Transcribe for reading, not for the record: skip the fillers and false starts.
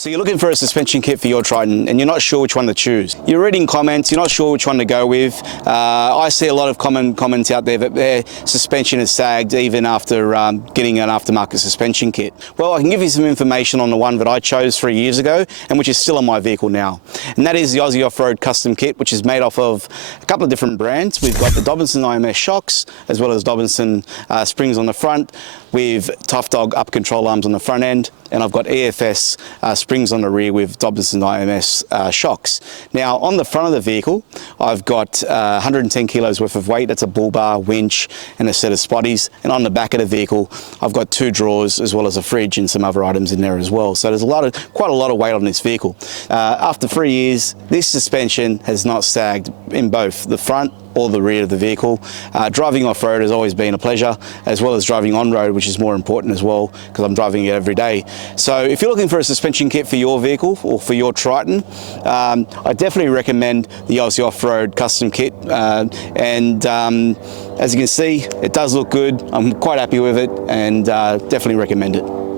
So you're looking for a suspension kit for your Triton and you're not sure which one to choose. You're reading comments, you're not sure which one to go with. I see a lot of common comments out there that their suspension is sagged even after getting an aftermarket suspension kit. Well, I can give you some information on the one that I chose 3 years ago and which is still on my vehicle now. And that is the Aussie Off-Road Custom Kit, which is made off of a couple of different brands. We've got the Dobinson IMS shocks, as well as Dobinson springs on the front, with Tough Dog up control arms on the front end, and I've got EFS springs on the rear with Dobinson IMS shocks. Now on the front of the vehicle I've got 110 kilos worth of weight, that's a bull bar, winch and a set of spotties, and on the back of the vehicle I've got 2 drawers as well as a fridge and some other items in there as well. So there's quite a lot of weight on this vehicle. After 3 years this suspension has not sagged in both the front or the rear of the vehicle. Driving off-road has always been a pleasure, as well as driving on-road, which is more important as well because I'm driving it every day. So if you're looking for a suspension kit for your vehicle or for your Triton, I definitely recommend the Aussie Off-Road Custom Kit. As you can see, it does look good. I'm quite happy with it and definitely recommend it.